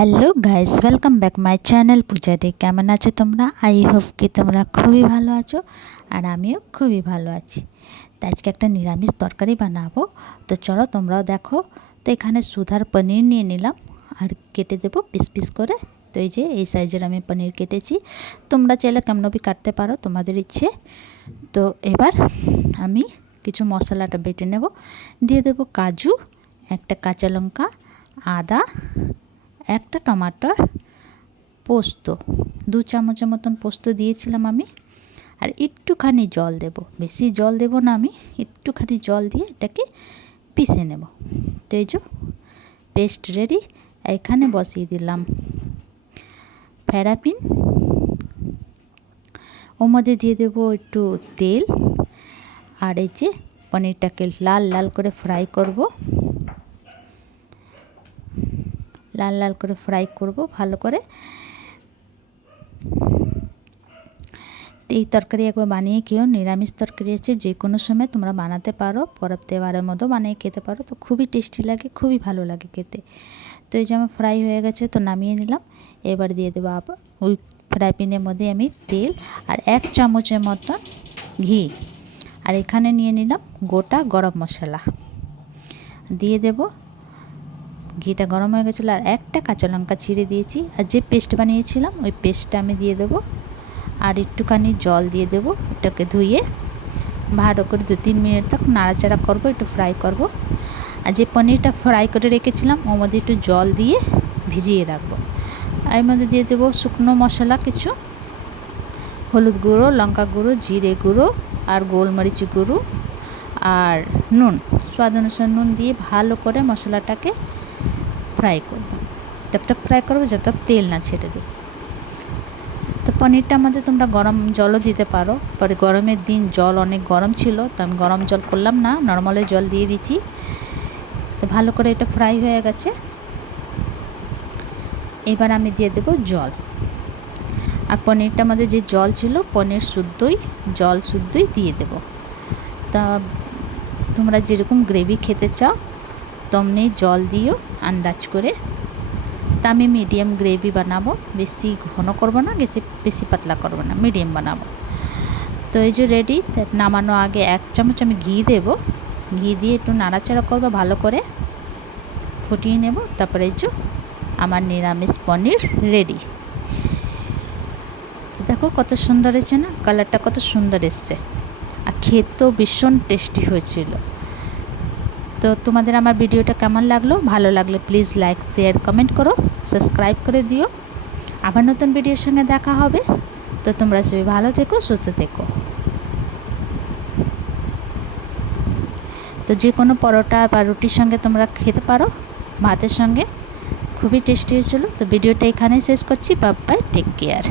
Hello guys, welcome back my channel পূজাদি। কেমন আছো তোমরা? আই হোপ কি তোমরা খুবই ভালো আছো, আর আমিও খুবই ভালো আছি। তো আজকে একটা নিরামিষ তরকারি বানাবো, তো চলো তোমরাও দেখো। তো এখানে সুধার পনির নিয়ে নিলাম আর কেটে দেবো পিস পিস করে। তো এই যে এই সাইজের আমি পনির কেটেছি, তোমরা চাইলে কেমনও কাটতে পারো, তোমাদের ইচ্ছে। তো এবার আমি কিছু মশলাটা বেটে নেব। দিয়ে দেবো কাজু, একটা কাঁচা লঙ্কা, আদা, একটা টমাটোর, পোস্ত 2 চামচের মতন পোস্ত দিয়েছিলাম আমি। আর একটুখানি জল দেব, বেশি জল দেব না, আমি একটুখানি জল দিয়ে এটাকে পিষে নেব। তো এই যে পেস্ট রেডি। এখানে বসিয়ে দিলাম প্যারাফিন, ওর মধ্যে দিয়ে দেবো একটু তেল, আর এই যে পনিরটাকে লাল লাল করে ফ্রাই করব, লাল লাল করে ফ্রাই করব ভালো করে। এই তরকারি একবার বানিয়ে খেও, নিরামিষ তরকারি আছে, যে কোনো সময় তোমরা বানাতে পারো, পরব তেবারের মতো বানিয়ে খেতে পারো। তো খুবই টেস্টি লাগে, খুবই ভালো লাগে খেতে। তো এই যে আমার ফ্রাই হয়ে গেছে, তো নামিয়ে নিলাম। এবার দিয়ে দেবো আবার ওই ফ্রাই প্যানের মধ্যে আমি তেল আর 1 চামচের মতন ঘি, আর এখানে নিয়ে নিলাম গোটা গরম মশলা দিয়ে দেব। ঘিটা গরম হয়ে গেছিলো, আর একটা কাঁচা লঙ্কা ছিঁড়ে দিয়েছি, আর যে পেস্ট বানিয়েছিলাম ওই পেস্টটা আমি দিয়ে দেবো। আর একটুখানি জল দিয়ে দেবো, এটাকে ধুয়ে ভালো করে 2-3 মিনিট তক নাড়াচাড়া করব, একটু ফ্রাই করব। আর যে পনিরটা ফ্রাই করে রেখেছিলাম ওর মধ্যে একটু জল দিয়ে ভিজিয়ে রাখবো। এর মধ্যে দিয়ে দেবো শুকনো মশলা কিছু, হলুদ গুঁড়ো, লঙ্কা গুঁড়ো, জিরে গুঁড়ো, আর গোলমরিচ গুঁড়ো, আর নুন, স্বাদ অনুসারে নুন দিয়ে ভালো করে মশলাটাকে ফ্রাই করব। তব তক ফ্রাই করবো জব তক তেল না ছেড়ে দেবো। তো পনিরটার মধ্যে তোমরা গরম জলও দিতে পারো, পরে গরমের দিন জল অনেক গরম ছিল, তো আমি গরম জল করলাম না, নর্মালে জল দিয়ে দিচ্ছি। তো ভালো করে এটা ফ্রাই হয়ে গেছে। এবার আমি দিয়ে দেবো জল, আর পনিরটার মধ্যে যে জল ছিল পনির শুদ্ধই জল শুদ্ধই দিয়ে দেব। তা তোমরা যেরকম গ্রেভি খেতে চাও তেমনি জল দিও আন্দাজ করে। তা আমি মিডিয়াম গ্রেভি বানাবো, বেশি ঘন করবো না, বেশি পাতলা করবো না, মিডিয়াম বানাবো। তো এই যে রেডি। নামানো আগে 1 চামচ আমি ঘি দেব, ঘি দিয়ে একটু নাড়াচাড়া করবো, ভালো করে ফুটিয়ে নেব। তারপরে এই যে আমার নিরামিষ পনির রেডি। তো দেখো কত সুন্দর হয়েছে না, কালারটা কত সুন্দর এসছে, আর খেতেও ভীষণ টেস্টি হয়েছিল। তো তোমাদের আমার ভিডিওটা কেমন লাগলো? ভালো লাগলে প্লিজ লাইক, শেয়ার, কমেন্ট করো, সাবস্ক্রাইব করে দিও। আবার নতুন ভিডিওর সঙ্গে দেখা হবে। তো তোমরা সবাই ভালো থেকো, সুস্থ থেকো। তো যে কোনো পরোটা বা রুটির সঙ্গে তোমরা খেতে পারো, ভাতের সঙ্গে খুবই টেস্টি হয়েছিল। তো ভিডিওটা এখানেই শেষ করছি। Bye bye, take care.